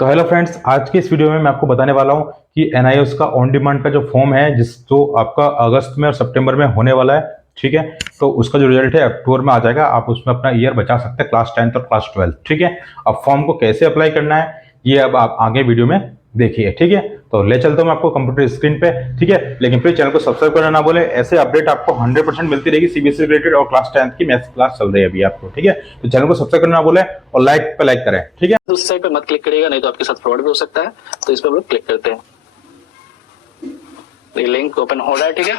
तो hello friends, आज की इस वीडियो में मैं आपको बताने वाला हूं कि एनआईओएस का ऑन डिमांड का जो फॉर्म है जो आपका अगस्त में और सितंबर में होने वाला है। ठीक है, तो उसका जो रिजल्ट है अक्टूबर में आ जाएगा। आप उसमें अपना ईयर बचा सकते हैं, क्लास 10th और क्लास 12। ठीक है, अब फॉर्म को कैसे अप्लाई करना है ये अब आप आगे वीडियो में देखिए। ठीक है, तो ले चलता हूँ मैं आपको कंप्यूटर स्क्रीन पे। ठीक है, लेकिन प्लीज चैनल को सब्सक्राइब करना ना बोले, ऐसे अपडेट आपको 100% मिलती रहेगी सीबीएसई रिलेटेड। और क्लास 10th की मैथ्स क्लास चल रही है अभी आपको। ठीक है, तो चैनल को सब्सक्राइब करना ना बोले और लाइक पे लाइक करें। ठीक है, उस साइड पे मत क्लिक करिएगा, नहीं तो आपके साथ फ्रॉड भी हो सकता है। तो इस पर हम लोग क्लिक करते हैं। ये लिंक ओपन हो रहा है। ठीक है,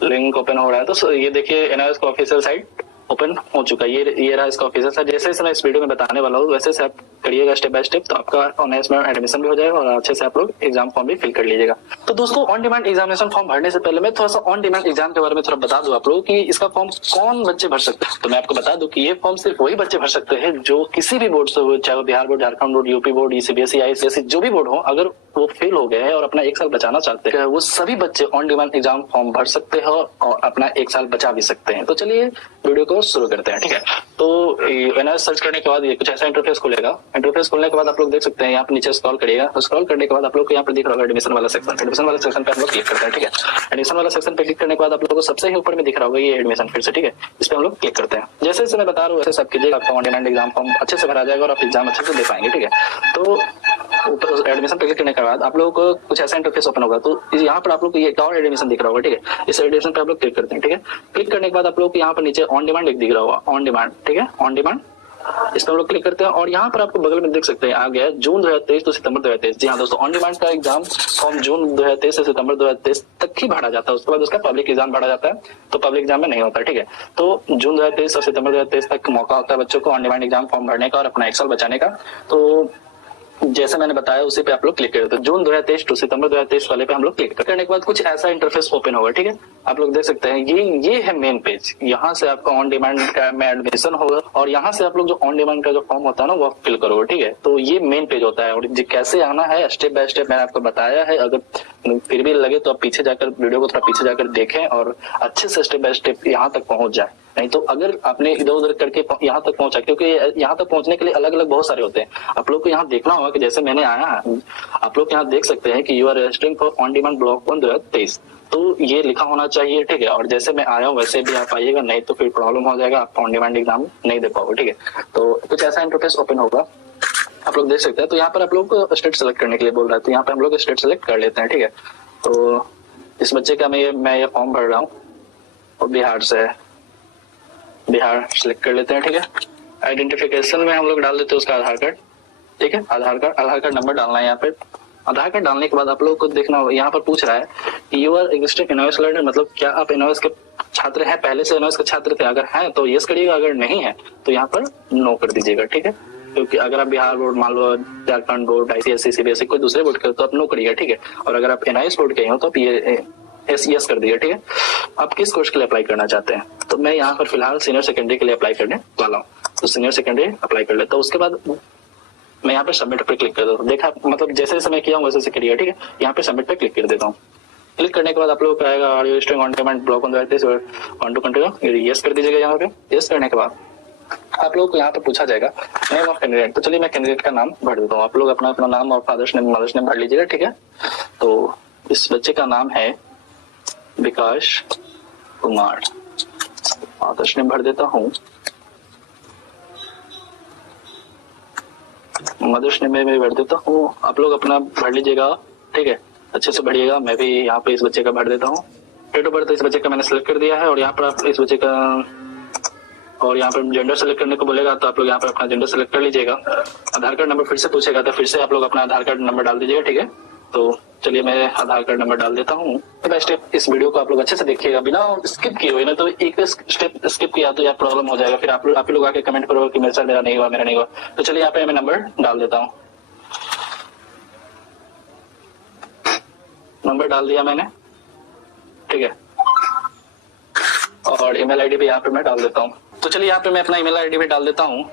लिंक ओपन हो रहा है। तो ये देखिए एनआईओएस का ऑफिशियल साइट ओपन हो चुका है। ये रहा इसका ऑफिशियल साइट। जैसे जैसे मैं इस वीडियो में बताने वाला हूँ वैसे से आप करिएगा स्टेप बाय स्टेप, तो आपका ऑनलाइन में एडमिशन भी हो जाएगा और अच्छे से आप लोग एग्जाम फॉर्म भी फिल कर लीजिएगा। तो दोस्तों, ऑन डिमांड एग्जामिनेशन फॉर्म भरने से पहले मैं थोड़ा सा ऑन डिमांड एग्जाम के बारे में थोड़ा बता दूं आप लोगों की इसका फॉर्म कौन बच्चे भर सकते हैं। तो मैं आपको बता दूं कि ये फॉर्म सिर्फ वही बच्चे भर सकते हैं जो किसी भी बोर्ड से हो, चाहे वो Bihar board, Jharkhand board, UP board, CBSE, ICSE, जो भी बोर्ड हो, अगर वो फेल हो गए हैं और अपना एक साल बचाना चाहते हैं, वो सभी बच्चे ऑन डिमांड एग्जाम फॉर्म भर सकते हैं और अपना एक साल बचा भी सकते हैं। तो चलिए वीडियो को शुरू करते हैं। ठीक है, तो एनआईओएस सर्च करने के बाद ये कुछ ऐसा इंटरफेस खुलेगा। इंटरफेस खुलने के बाद आप लोग देख सकते हैं यहाँ पे नीचे स्क्रॉल करिएगा। तो स्क्रॉल करने के बाद आप लोग को यहाँ पे दिख रहा होगा एडमिशन वाला सेक्शन। एडमिशन वाला सेक्शन पे हम लोग क्लिक करते हैं। ठीक है, एडमिशन वाला सेक्शन पे क्लिक करने के बाद आप लोगों को सबसे ही ऊपर में दिख रहा होगा ये एडमिशन फिर से। ठीक है, इस पे हम लोग क्लिक करते हैं। जैसे जैसे मैं बता रहा हूँ वैसे सब कीजिएगा, आपका ऑन डिमांड एग्जाम फॉर्म अच्छे से भरा जाएगा और आप एग्जाम अच्छे से दे पाएंगे। ठीक है, तो ऊपर एडमिशन पे क्लिक करने के बाद आप लोगों को कुछ ऐसा इंटरफेस ओपन होगा। तो यहाँ पर आप लोग को ये और एडमिशन दिख रहा होगा। ठीक है, इस एडमिशन पे आप लोग क्लिक करते हैं। ठीक है, क्लिक करने के बाद आप लोग को यहाँ पर नीचे ऑन डिमांड एक दिख रहा होगा, ऑन डिमांड। ठीक है, ऑन डिमांड इस पर हम लोग क्लिक करते हैं और यहाँ पर आपको बगल में देख सकते हैं आ गया जून 2023 to सितंबर 2023। जी हाँ दोस्तों, ऑन डिमांड का एग्जाम फॉर्म जून 2023 से सितंबर 2023 तक ही भरा जाता है। उसके बाद उसका पब्लिक एग्जाम भरा जाता है, तो पब्लिक एग्जाम में नहीं होता। ठीक है, तो जून 2023 और सितंबर 2023 तक मौका होता है बच्चों को ऑन डिमांड एग्जाम फॉर्म भरने का और अपना एक साल बचाने का। तो जैसे मैंने बताया उसी पे आप लोग क्लिक करें। तो जून 2023 टू सितंबर 2023 वाले पे हम लोग क्लिक करने के बाद कुछ ऐसा इंटरफेस ओपन होगा। ठीक है, आप लोग देख सकते हैं ये है मेन पेज। यहाँ से आपका ऑन डिमांड का में एडमिशन होगा और यहाँ से आप लोग जो ऑन डिमांड का जो फॉर्म होता है ना वो फिल करोगे। ठीक है, तो ये मेन पेज होता है और कैसे आना है स्टेप बाय स्टेप मैंने आपको बताया है। अगर फिर भी लगे तो आप पीछे जाकर वीडियो को थोड़ा पीछे जाकर देखें और अच्छे से स्टेप बाय स्टेप यहाँ तक पहुंच जाए। नहीं तो अगर आपने इधर उधर करके यहाँ तक पहुंचा, क्योंकि यहाँ तक पहुंचने के लिए अलग अलग बहुत सारे होते हैं, आप लोग को यहाँ देखना होगा कि जैसे मैंने आया है आप लोग यहाँ देख सकते हैं कि you are registering for on demand block 1 2023, तो ये लिखा होना चाहिए। ठीक है, और जैसे मैं आया हूँ वैसे भी आप आइएगा, नहीं तो फिर प्रॉब्लम हो जाएगा, आप ऑन डिमांड एग्जाम नहीं दे पाओगे। ठीक है, तो कुछ ऐसा इंटरफेस ओपन होगा, आप लोग देख सकते हैं। तो यहाँ पर आप लोग को स्टेट सेलेक्ट करने के लिए बोल रहा है, तो यहाँ पे हम लोग स्टेट सेलेक्ट कर लेते हैं। ठीक है, तो इस बच्चे का मैं ये फॉर्म भर रहा हूँ और बिहार से है, बिहार सेलेक्ट कर लेते हैं। ठीक है, आइडेंटिफिकेशन में हम लोग डाल देते हैं उसका आधार कार्ड। ठीक है, आधार कार्ड नंबर डालना है यहाँ पे। आधार कार्ड डालने के बाद आप लोगों को देखना होगा, यहाँ पर पूछ रहा है कि you are existing NIOS learner, मतलब क्या आप एनआईओएस के छात्र हैं, पहले से एनआईओएस के छात्र थे। अगर हैं तो यस करिएगा, अगर नहीं है तो यहाँ पर नो कर दीजिएगा। ठीक है, क्योंकि अगर आप बिहार बोर्ड, मान लो झारखंड बोर्ड, आईसीएसई, सीबीएसई कोई दूसरे बोर्ड के तो आप नो करिएगा। ठीक है, और अगर आप एनआईओएस बोर्ड के हो तो आप ये यस कर दिया। ठीक है, आप किस कोर्स के लिए अप्लाई करना चाहते हैं, तो मैं यहाँ पर फिलहाल सीनियर सेकेंडरी के लिए अप्लाई करने वाला हूँ, तो सीनियर सेकेंडरी अप्लाई कर लेता हूँ। उसके बाद मैं यहाँ पे सबमिट पे क्लिक कर देता हूँ। देखा, मतलब जैसे जैसे मैं किया हूँ वैसे करिएगा। ठीक है, यहाँ पे सबमिट पे क्लिक कर देता हूँ। क्लिक करने के बाद आप लोगों को आएगा are you registering on demand block 1 2023 to continue, yes कर दीजिएगा। यहाँ पे यस करने के बाद आप लोगों को यहाँ पे पूछा जाएगा नेम ऑफ कैंडिडेट, तो चलिए मैं कैंडिडेट का नाम भर देता हूँ। आप लोग अपना अपना नाम और फादर्स नेम मदर्स नेम भर लीजिएगा। ठीक है, तो इस बच्चे का नाम है विकास कुमार, फादर्स नेम भर देता हूँ, मदर्स नेम में भर देता हूँ। आप लोग अपना भर लीजिएगा। ठीक है, अच्छे से भरिएगा। मैं भी यहाँ पे इस बच्चे का भर देता हूँ। डेट ऑफ बर्थ इस बच्चे का मैंने सेलेक्ट कर दिया है और यहाँ पर आप इस बच्चे का, और यहाँ पर जेंडर सेलेक्ट करने को बोलेगा तो आप लोग यहाँ पर अपना जेंडर सेलेक्ट कर लीजिएगा। आधार कार्ड नंबर फिर से पूछेगा तो फिर से आप लोग अपना आधार कार्ड नंबर डाल दीजिएगा। ठीक है, तो चलिए मैं आधार कार्ड नंबर डाल देता हूँ। तो स्टेप इस वीडियो को आप लोग अच्छे से देखिएगा, बिना स्किप किए हुए, ना तो एक स्टेप स्किप किया तो यार प्रॉब्लम हो जाएगा, फिर आप लोग आके कमेंट करोगे कि मेरे साथ मेरा नहीं हुआ। तो चलिए यहाँ पे मैं नंबर डाल देता हूँ। नंबर डाल दिया मैंने। ठीक है, और ईमेल आईडी भी यहाँ पे मैं डाल देता हूँ। तो चलिए यहाँ पे मैं अपना ईमेल आईडी भी डाल देता हूँ।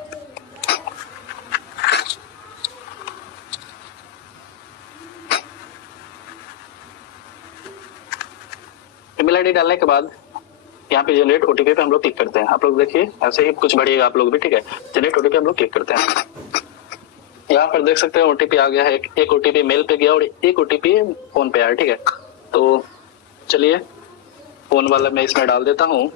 ईमेल आईडी डालने के बाद यहाँ पे जनरेट ओटीपी पे हम लोग क्लिक करते हैं। आप लोग देखिए ऐसे ही कुछ बढ़िएगा आप लोग भी। ठीक है, जनरेट ओटीपी हम लोग क्लिक करते हैं। यहाँ पर देख सकते हैं ओटीपी आ गया है, एक ओटीपी मेल पे गया और एक ओटीपी फोन पे आया, ठीक है। तो चलिए फोन वाला मैं इसमें डाल देता हूँ।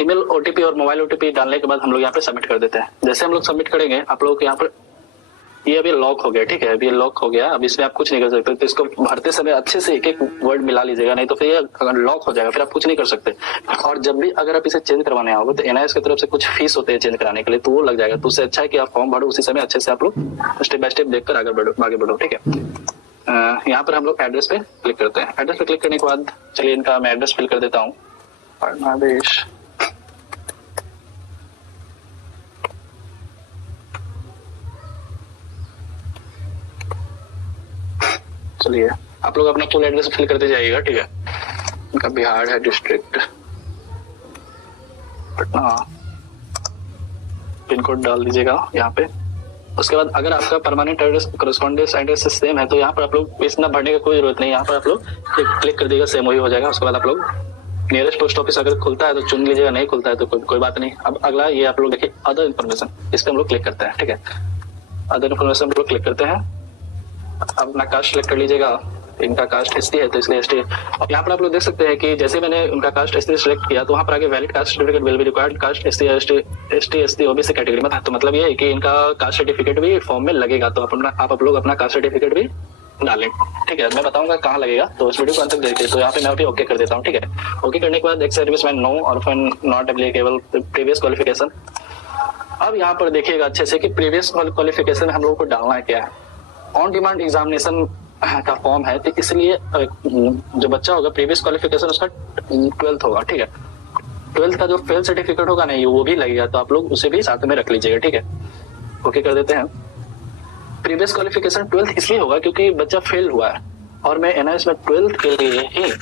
ईमेल ओटीपी और मोबाइल ओटीपी डालने के बाद हम लोग यहाँ पे सबमिट कर देते हैं। जैसे हम लोग सबमिट करेंगे आप लोगों को यहाँ पर ये अभी लॉक हो गया, ठीक है, अभी लॉक हो गया। अब इसमें आप कुछ नहीं कर सकते, तो इसको भरते समय अच्छे से एक एक वर्ड मिला लीजिएगा, नहीं तो फिर ये अगर लॉक हो जाएगा फिर आप कुछ नहीं कर सकते। और जब भी अगर आप इसे चेंज करवाने आओगे तो एनआईएस की तरफ से कुछ फीस होते हैं चेंज कराने के लिए, तो वो लग जाएगा। तो उससे अच्छा है कि आप फॉर्म भरो, उसी समय अच्छे से आप लोग स्टेप बाय स्टेप देखकर आगे बढ़ो, ठीक है। यहाँ पर हम लोग एड्रेस पे क्लिक करते हैं। एड्रेस पे क्लिक करने के बाद चलिए इनका मैं एड्रेस फिल कर देता हूँ। बांग्लादेश, चलिए आप लोग अपना फुल एड्रेस फिल करते जाइएगा, ठीक है। इनका बिहार है, डिस्ट्रिक्ट पटना, पिन कोड डाल दीजिएगा यहाँ पे। उसके बाद अगर आपका permanent address correspondence address same है तो यहाँ पर आप लोग इतना भरने की कोई जरूरत नहीं, यहाँ पर आप लोग क्लिक कर दीजिएगा, सेम वही हो जाएगा। उसके बाद आप लोग नियरेस्ट पोस्ट ऑफिस अगर खुलता है तो चुन लीजिएगा, नहीं खुलता है तो कोई बात नहीं। अब अगला ये आप लोग देखिए अदर इन्फॉर्मेशन, इस पर हम लोग क्लिक करते हैं, ठीक है। अदर इन्फॉर्मेशन हम लोग क्लिक करते हैं। अपना कास्ट सिलेक्ट कर लीजिएगा। इनका कास्ट एसटी है तो इसलिए एसटी। अब यहाँ पर आप लोग देख सकते हैं कि जैसे मैंने उनका कास्ट एसटी सिलेक्ट किया तो वहाँ पर आगे valid caste certificate will be required caste ST OBC category में था। तो मतलब ये है कि इनका कास्ट सर्टिफिकेट भी फॉर्म में लगेगा, तो आप लोग अपना कास्ट सर्टिफिकेट भी डालें, ठीक है। मैं बताऊंगा कहाँ लगेगा, तो इस वीडियो को अंत तक देखिए। तो यहाँ पे मैं अभी ओके कर देता हूँ, ठीक है। ओके करने के बाद एक सर्विस मैन नो और नॉट एप्लीकेबल प्रीवियस क्वालिफिकेशन। अब यहाँ पर देखिएगा अच्छे से कि प्रीवियस क्वालिफिकेशन हम लोगों को डालना है क्या है। ऑन डिमांड एग्जामिनेशन का फॉर्म है, तो इसलिए जो बच्चा होगा प्रीवियस क्वालिफिकेशन उसका 12th होगा, ठीक है। 12th का जो फेल सर्टिफिकेट होगा नहीं वो भी लगेगा, तो आप लोग उसे भी साथ में रख लीजिएगा, ठीक है। ओके कर देते हैं। प्रीवियस क्वालिफिकेशन 12th इसलिए होगा क्योंकि बच्चा फेल हुआ है और मैं एनआईएस में 12th के लिए ही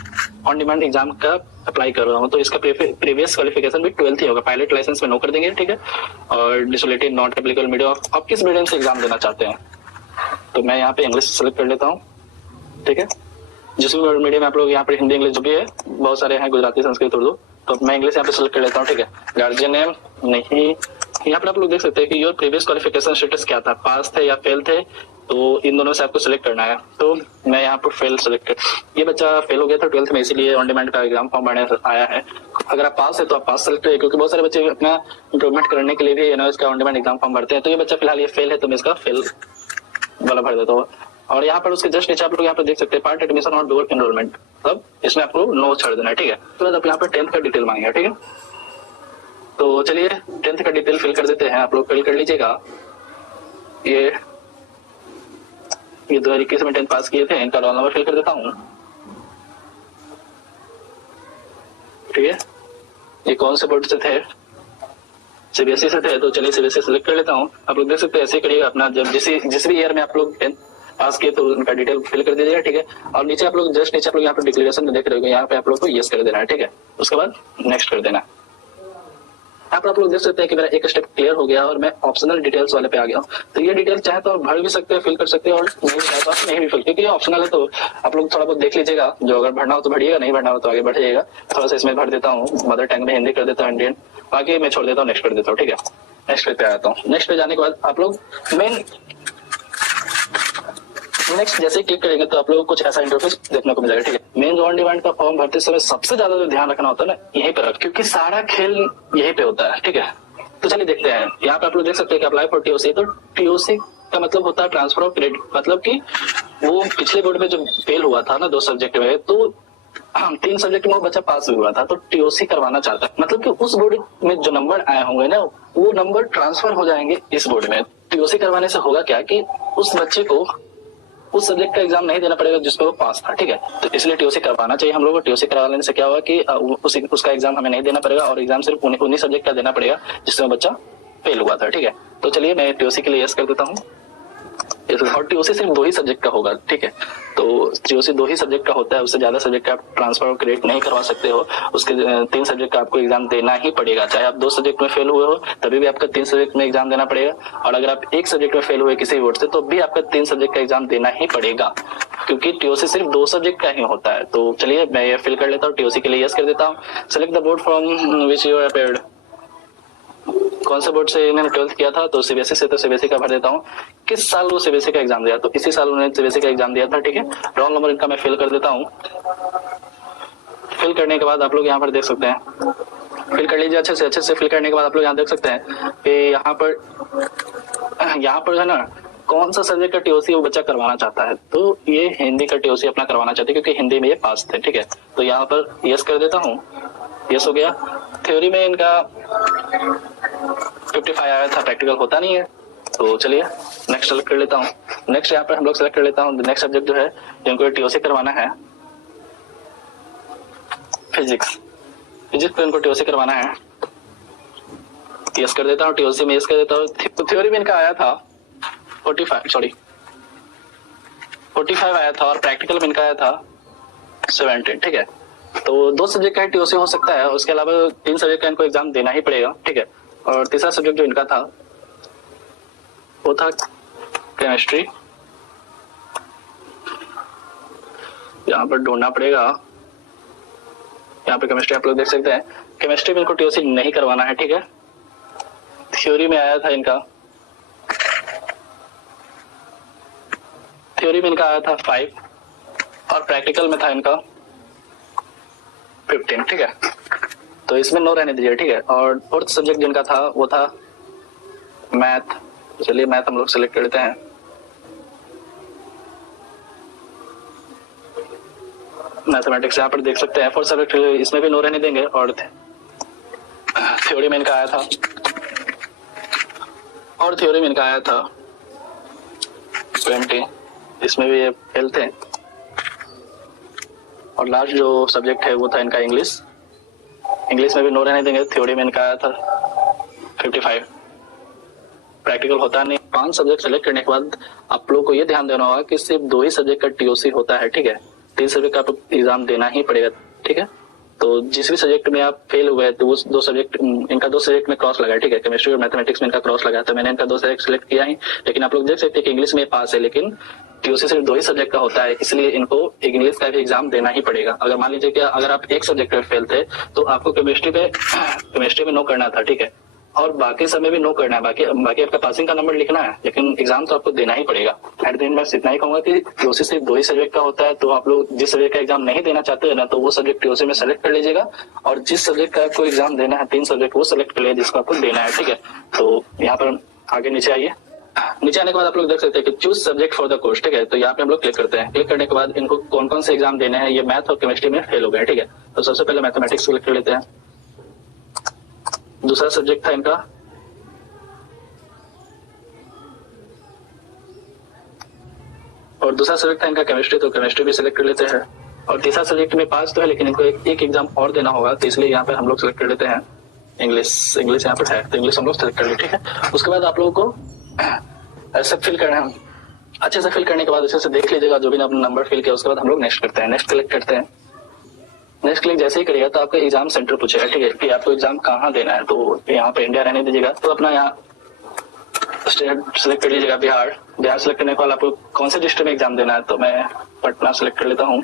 ऑन डिमांड एग्जाम का अप्लाई कर रहा हूँ, तो इसका प्रीवियस क्वालिफिकेशन भी 12th ही होगा। पायलट लाइसेंस में नो कर देंगे, ठीक है। और डिसोलेटेड नॉट एप्लीकेबल मीडियम, आप किस मीडियम से एग्जाम देना चाहते हैं, तो मैं यहाँ पे इंग्लिश सेलेक्ट कर लेता हूँ, ठीक है। जिस भी मीडियम आप लोग यहाँ पे हिंदी इंग्लिश जो भी है, बहुत सारे हैं, गुजराती संस्कृत उर्दू, तो मैं इंग्लिश यहाँ पे सेलेक्ट कर लेता हूँ, ठीक है। गार्जियन नेम नहीं, यहाँ पर आप लोग देख सकते हैं कि योर प्रीवियस क्वालिफिकेशन स्टेटस क्या था, पास थे या फेल थे, तो इन दोनों से आपको सिलेक्ट करना है। तो मैं यहाँ पर फेल सेलेक्ट कर, ये बच्चा फेल हो गया था 12th में, इसीलिए ऑन डिमांड का एग्जाम फॉर्म भरने आया है। अगर आप पास है तो आप पास सेलेक्ट करिए, क्योंकि बहुत सारे बच्चे अपना इंप्रूवमेंट करने के लिए भी एनआईएस का ऑन डिमांड एग्जाम फॉर्म भरते हैं। तो ये बच्चा फिलहाल ये फेल है तो मैं इसका फेल वाला भर देता हूँ। और यहाँ पर उसके जस्ट नीचे आप लोग यहाँ पर देख सकते हैं पार्ट एडमिशन और डोर एनरोलमेंट, मतलब इसमें आपको नो छोड़ देना है, ठीक है। तो आप यहाँ पर 10th का डिटेल मांगेगा, ठीक है। तो चलिए 10th का डिटेल फिल कर देते हैं, आप लोग फिल कर लीजिएगा। ये 2021 में 10th पास किए थे, इनका रोल नंबर फिल कर देता हूँ, ठीक है। ये कौन से बोर्ड से थे, सीबीएसई से थे, तो चलिए सीबीएसई सेलेक्ट कर लेता हूँ। आप लोग देख सकते हैं ऐसे ही करिएगा अपना, जब जिस भी ईयर में आप लोग 10th पास किए तो उनका डिटेल फिल कर दीजिएगा, ठीक है। और नीचे आप लोग जस्ट नीचे आप लोग यहाँ पर डिक्लेरेशन में देख रहे हो, यहाँ पे आप लोग को यस कर देना है, ठीक है। उसके बाद नेक्स्ट कर देना। यहाँ पर आप लोग देख सकते हैं कि मेरा एक स्टेप क्लियर हो गया और मैं ऑप्शनल डिटेल्स वाले पे आ गया हूँ। तो ये डिटेल चाहे तो आप भर भी सकते हैं, फिल कर सकते हैं, और नहीं चाहे तो आप नहीं भी फिल, क्योंकि ये ऑप्शनल है। तो आप लोग थोड़ा बहुत देख लीजिएगा, जो अगर भरना हो तो भरिएगा, नहीं भरना हो तो आगे बढ़िएगा। थोड़ा सा इसमें भर देता हूँ, मदर टंग में हिंदी कर देता हूँ, इंडियन, बाकी मैं छोड़ देता हूँ, नेक्स्ट कर देता हूँ, ठीक है। नेक्स्ट पे आता हूँ। नेक्स्ट पे जाने के बाद आप लोग नेक्स्ट जैसे क्लिक करेंगे तो आप लोगों को कुछ ऐसा इंटरफेस देखने को मिलेगा, ठीक है। मेन ऑन डिमांड का फॉर्म भरते समय सबसे ज्यादा जो ध्यान रखना होता है ना, यहीं पर, क्योंकि सारा खेल यहीं पे होता है, ठीक है। तो चलिए देखते हैं। यहाँ पे आप लोग देख सकते हैं कि अप्लाई फॉर टीओसी, तो टीओसी का मतलब होता है ट्रांसफर ऑफ क्रेडिट, मतलब कि वो पिछले बोर्ड में जो फेल हुआ था ना 2 सब्जेक्ट में, तो 3 सब्जेक्ट में वो बच्चा पास भी हुआ था, तो टीओसी करवाना चाहता है, मतलब कि उस बोर्ड में जो नंबर आए होंगे ना वो नंबर ट्रांसफर हो जाएंगे इस बोर्ड में। टीओसी करवाने से होगा क्या कि उस बच्चे को उस सब्जेक्ट का एग्जाम नहीं देना पड़ेगा जिसपे वो पास था, ठीक है। तो इसलिए टीओसी करवाना चाहिए हम लोग को। टीओसी करवाने से क्या होगा कि उसका एग्जाम हमें नहीं देना पड़ेगा और एग्जाम सिर्फ उन्हीं सब्जेक्ट का देना पड़ेगा जिसमें बच्चा फेल हुआ था, ठीक है। तो चलिए मैं टीओसी के लिए यस कर देता हूँ। और टीओसी सिर्फ 2 ही सब्जेक्ट का होगा, ठीक है। तो टीओसी 2 ही सब्जेक्ट का होता है, उससे ज्यादा सब्जेक्ट का आप ट्रांसफर और क्रेडिट नहीं करवा सकते हो। उसके 3 सब्जेक्ट का आपको एग्जाम देना ही पड़ेगा, चाहे आप 2 सब्जेक्ट में फेल हुए हो तभी भी आपका 3 सब्जेक्ट में एग्जाम देना पड़ेगा, और अगर आप 1 सब्जेक्ट में फेल हुए किसी बोर्ड से तो भी आपका 3 सब्जेक्ट का एग्जाम देना ही पड़ेगा, क्योंकि टीओसी सिर्फ 2 सब्जेक्ट का ही होता है। तो चलिए मैं ये फिल कर लेता हूँ, टीओसी के लिए यस कर देता हूँ। Select the board from which you appeared, कौन से बोर्ड से इन्होंने 12th किया था, तो सीबीएसई से, तो सीबीएसई का भर देता हूँ। किस साल वो सीबीएसई का एग्जाम दिया, तो इसी साल उन्होंने सीबीएसई का एग्जाम दिया था, ठीक है। रोल नंबर इनका मैं फिल कर देता हूँ। फिल करने के बाद आप लोग यहाँ पर देख सकते हैं, फिल कर लीजिए अच्छे से फिल करने के बाद आप लोग यहाँ देख सकते हैं कि यहाँ पर है ना, कौन सा सब्जेक्ट का टीओसी वो बच्चा करवाना चाहता है। तो ये हिंदी का टीओसी अपना करवाना चाहते हैं, क्योंकि हिंदी में ये पास थे, ठीक है। तो यहाँ पर यस कर देता हूँ, यस हो गया। थ्योरी में इनका 55 आया था, प्रैक्टिकल होता नहीं है, तो चलिए नेक्स्ट सेलेक्ट कर लेता हूँ। नेक्स्ट यहाँ पर हम लोग सेलेक्ट कर लेता हूँ। नेक्स्ट सब्जेक्ट जो है जिनको टीओसी करवाना है, फिजिक्स पे इनको टीओसी करवाना है, यस कर देता हूँ। टीओसी में यस कर देता हूँ। थ्योरी में इनका आया था 45 आया था, और प्रैक्टिकल में इनका आया था 17, ठीक है। तो 2 सब्जेक्ट का टीओसी हो सकता है, उसके अलावा 3 सब्जेक्ट का इनको एग्जाम देना ही पड़ेगा, ठीक है। और तीसरा सब्जेक्ट जो इनका था वो था केमिस्ट्री। यहाँ पर ढूंढना पड़ेगा, यहाँ पे केमिस्ट्री आप लोग देख सकते हैं। केमिस्ट्री में इनको टीओसी नहीं करवाना है, ठीक है। थ्योरी में आया था इनका, थ्योरी में इनका आया था 5, और प्रैक्टिकल में था इनका 15, ठीक है। तो इसमें नो रहने दीजिए, ठीक है। और फोर्थ सब्जेक्ट जिनका था वो था मैथ। चलिए मैथ हम लोग सेलेक्ट कर लेते हैं। मैथमेटिक्स यहाँ पर देख सकते हैं, फोर्थ सब्जेक्ट इसमें भी नो रहने देंगे। और थ्योरी में इनका आया था, और थ्योरी में इनका आया था 20, इसमें भी ये फेल थे। और लास्ट जो सब्जेक्ट है वो था इनका इंग्लिश में भी नो रहने देंगे। थ्योरी में इनका आया था 55, प्रैक्टिकल होता नहीं। 5 सब्जेक्ट सेलेक्ट करने के बाद आप लोगों को ये ध्यान देना होगा कि सिर्फ 2 ही सब्जेक्ट का टीओसी होता है, ठीक है। 3 सब्जेक्ट का आप एग्जाम देना ही पड़ेगा, ठीक है। तो जिस भी सब्जेक्ट में आप फेल हुए तो वो 2 सब्जेक्ट, इनका 2 सब्जेक्ट में क्रॉस लगा है, ठीक है। केमिस्ट्री और मैथमेटिक्स में इनका क्रॉस लगा, तो मैंने इनका 2 सब्जेक्ट सेलेक्ट किया ही। लेकिन आप लोग देख सकते हैं कि इंग्लिश में पास है, लेकिन टीओसी सिर्फ 2 ही सब्जेक्ट का होता है, इसलिए इनको इंग्लिश का भी एग्जाम देना ही पड़ेगा। अगर मान लीजिए कि अगर आप एक सब्जेक्ट में फेल थे तो आपको केमिस्ट्री में नो करना था, ठीक है। और बाकी समय भी नो करना है, बाकी आपका पासिंग का नंबर लिखना है, लेकिन एग्जाम तो आपको देना ही पड़ेगा। एट द एंड मैं इतना ही कहूंगा कि टीओसी सिर्फ 2 ही सब्जेक्ट का होता है, तो आप लोग जिस सब्जेक्ट का एग्जाम नहीं देना चाहते हैं ना, तो वो सब्जेक्ट टीओसी में सेलेक्ट कर लीजिएगा। और जिस सब्जेक्ट का आपको एग्जाम देना है, 3 सब्जेक्ट वो सेलेक्ट कर लीजिए जिसको आपको देना है, ठीक है। तो यहाँ पर आगे नीचे आइए। नीचे आने के बाद आप लोग देख सकते हैं कि choose subject for the course, ठीक है। तो यहाँ पे हम लोग क्लिक करते हैं। क्लिक करने के बाद इनको कौन कौन से एग्जाम देने हैं, ये मैथ और केमिस्ट्री में फेल हो गए, ठीक है। तो सबसे पहले मैथमेटिक्स क्लिक कर लेते हैं। दूसरा सब्जेक्ट था इनका केमिस्ट्री, तो केमिस्ट्री भी सिलेक्ट कर लेते हैं। और तीसरा सब्जेक्ट में पास तो है, लेकिन इनको एक एग्जाम और देना होगा, तो इसलिए यहाँ पे हम लोग सिलेक्ट कर लेते हैं इंग्लिश यहाँ पर है, तो इंग्लिश हम लोग सेलेक्ट कर लेते, ठीक है। उसके बाद आप लोगों को ऐसे फिल करना है। अच्छे से फिल करने के बाद अच्छे से देख लीजिएगा जो भी आपने नंबर फिल किया। उसके बाद हम लोग नेक्स्ट करते हैं, नेक्स्ट क्लिक करते हैं। नेक्स्ट क्लिक जैसे ही करिएगा तो आपका एग्जाम सेंटर पूछेगा, ठीक है, कि आपको एग्जाम कहाँ देना है। तो यहाँ पे इंडिया रहने दीजिएगा। तो अपना यहाँ स्टेट सेलेक्ट कर लीजिएगा, बिहार सेलेक्ट करने के बाद आपको कौन से डिस्ट्रिक्ट में एग्जाम देना है, तो मैं पटना सेलेक्ट कर लेता हूँ।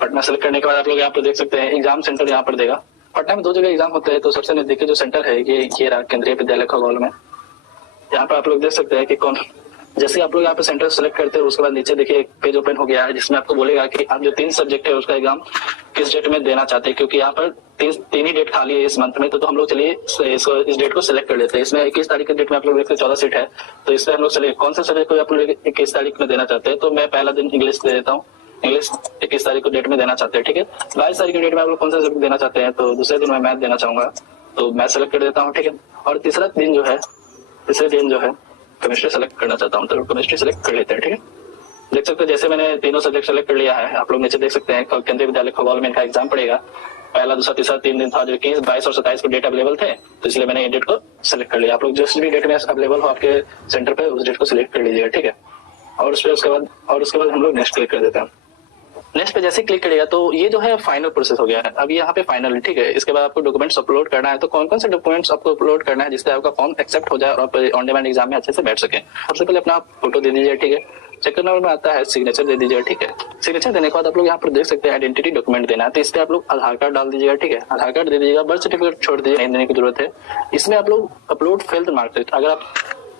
पटना सेलेक्ट करने के बाद आप लोग यहाँ पर देख सकते हैं एग्जाम सेंटर यहाँ पर देगा। पटना में 2 जगह एग्जाम होते हैं, तो सबसे नजदीकी जो सेंटर है ये रहा, केंद्रीय विद्यालय खगौल में। यहाँ पर आप लोग देख सकते हैं कि कौन, जैसे आप लोग यहाँ पे सेंटर सेलेक्ट करते हैं उसके बाद नीचे देखिए एक पेज ओपन हो गया है, जिसमें आपको बोलेगा कि आप जो 3 सब्जेक्ट है उसका एग्जाम किस डेट में देना चाहते हैं। क्योंकि यहाँ पर 3 ही डेट खाली है इस मंथ में, तो हम लोग चलिए इस डेट को सिलेक्ट कर लेते हैं। इसमें 21 तारीख के डेट में आप लोग देखते हैं 14 सीट है, तो इसमें हम लोग चलिए कौन से सब्जेक्ट को आप लोग 21 तारीख में देना चाहते हैं। तो मैं पहला दिन इंग्लिश दे देता हूँ, इंग्लिश 21 तारीख को डेट में देना चाहते हैं, ठीक है। 22 तारीख की डेट में आप लोग कौन सा सब्जेक्ट देना चाहते हैं, तो दूसरे दिन मैं मैथ देना चाहूंगा, तो मैथ सेलेक्ट कर देता हूँ, ठीक है। और तीसरे दिन जो है केमिस्ट्री सेलेक्ट करना चाहता हूँ, तो केमिस्ट्री सेलेक्ट कर लेते हैं, ठीक है। देख सकते हैं जैसे मैंने तीनों सब्जेक्ट सेलेक्ट कर लिया है। आप लोग नीचे देख सकते हैं केंद्रीय विद्यालय खगौल में इनका एग्जाम पड़ेगा। पहला, दूसरा, तीसरा 3 दिन था, जो 21, 22 और 27 को डेट अवेलेबल थे, तो इसलिए मैंने ये डेट को सिलेक्ट कर लिया। आप लोग जिस भी डेट में अवेलेबल हो आपके सेंटर पे उस डेट को सिलेक्ट कर लीजिएगा, ठीक है। और उसके बाद हम लोग नेक्स्ट क्लिक कर देते हैं। नेक्स्ट पे जैसे क्लिक करिएगा तो ये जो है फाइनल प्रोसेस हो गया है। अब यहाँ पे फाइनल है, ठीक है। इसके बाद आपको डॉक्यूमेंट्स अपलोड करना है। तो कौन कौन से डॉक्यूमेंट्स आपको अपलोड करना है जिससे आपका फॉर्म एक्सेप्ट हो जाए और आप ऑन डिमांड एग्जाम में अच्छे से बैठ सके। सबसे पहले अपना फोटो दे दीजिए, ठीक है। सेकंड नंबर में आता है सिग्नेचर दे दीजिएगा, ठीक है। सिग्नेचर देने के बाद आप लोग यहाँ पर देख सकते हैं आइडेंटिटी डॉक्यूमेंट देना है, तो इस पे आप लोग आधार कार्ड डाल दीजिएगा, ठीक है। आधार कार्ड दे दीजिएगा, बर्थ सर्टिफिकेट छोड़ दीजिए, नहीं देने की जरूरत है। इसमें आप लोग अपलोड फेल्ड मार्कशीट, अगर आप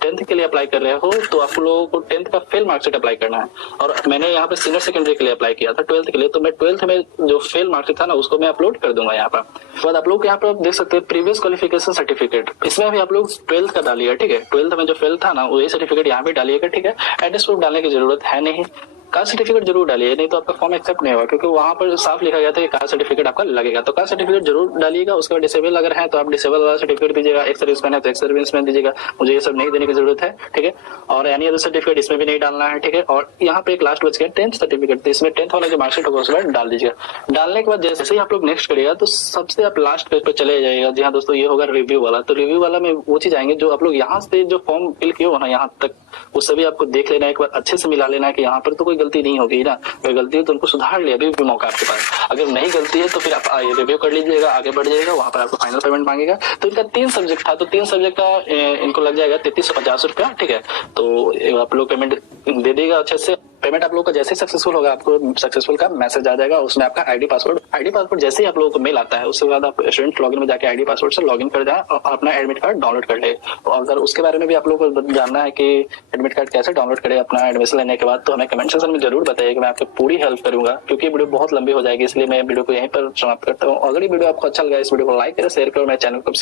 10th के लिए अप्लाई कर रहे हो तो आप लोगों को 10th का फेल मार्कशीट अप्लाई करना है। और मैंने यहाँ पे सीनियर सेकेंडरी के लिए अप्लाई किया था 12th के लिए, तो मैं 12th में जो फेल मार्कशीट था ना उसको मैं अपलोड कर दूंगा यहाँ पर। उसके बाद आप लोग यहाँ पर देख सकते हैं प्रीवियस क्वालिफिकेशन सर्टिफिकेट, इसमें भी आप लोग 12th का डालिएगा, ठीक है। 12th में जो फेल था ना वही सर्टिफिकेट यहाँ पे डालिएगा, ठीक है। एड्रेस प्रूफ डालने की जरूरत है नहीं, कास्ट सर्टिफिकेट जरूर डालिए, नहीं तो आपका फॉर्म एक्सेप्ट नहीं होगा, क्योंकि वहां पर साफ लिखा गया था कि कास्ट सर्टिफिकेट आपका लगेगा। तो कास्ट सर्टिफिकेट जरूर डालिएगा। उसके बाद डिसेबल अगर है तो आप डिसेबल वाला सर्टिफिकेट दीजिएगा, एक्स सर्विसमैन है तो एक्स सर्विसमैन दीजिएगा, मुझे ये सब नहीं देने की जरूरत है, ठीक है। और यानी अदर सर्टिफिकेट इसमें भी नहीं डालना है, ठीक है। और यहाँ पे एक लास्ट बच गया 10th सर्टिफिकेट, तो इसमें 10th वाला जो मार्कशीट होगा उसमें डाल दीजिएगा। डालने के बाद जैसे ही आप लोग नेक्स्ट करिएगा तो सबसे आप लास्ट पेज पर चले जाइएगा। जी हाँ दोस्तों, ये होगा रिव्यू वाला। तो रिव्यू वाला में वो चीज आएंगे जो आप लोग यहाँ से जो फॉर्म फिल किए हो ना यहाँ तक, वो सभी आपको देख लेना है, एक बार अच्छे से मिला लेना है कि यहाँ पर तो कोई गलती नहीं होगी ना। अगर गलती है तो उनको सुधार लिया, अभी भी मौका आपके पास। अगर नहीं गलती है तो फिर आप रिव्यू कर लीजिएगा, आगे बढ़ जाएगा, वहां पर आपको फाइनल पेमेंट मांगेगा। तो इनका 3 सब्जेक्ट था, तो 3 सब्जेक्ट का इनको लग जाएगा 3350 रुपया, ठीक है। तो आप लोग पेमेंट दे देगा अच्छे से। पेमेंट आप लोगों का जैसे सक्सेसफुल होगा आपको सक्सेसफुल का मैसेज आ जाएगा, उसमें आपका आईडी पासवर्ड जैसे ही आप लोगों को मेल आता है उसके बाद आप स्टूडेंट लॉगिन में जाके आईडी पासवर्ड से लॉगिन कर जाए और अपना एडमिट कार्ड डाउनलोड कर ले। और अगर उसके बारे में भी आप लोगों को जानना है कि एडमिट कार्ड कैसे डाउनलोड करें अपना एडमिशन लेने के बाद, तो हमें कमेंट सेक्शन में जरूर बताइए कि मैं आपकी पूरी हेल्प करूंगा, क्योंकि वीडियो बहुत लंबी हो जाएगी, इसलिए मैं वीडियो को यहीं पर समाप्त करता हूँ। अगर ये वीडियो आपको अच्छा लगा इस वीडियो को लाइक करें, शेयर करो, मेरे चैनल को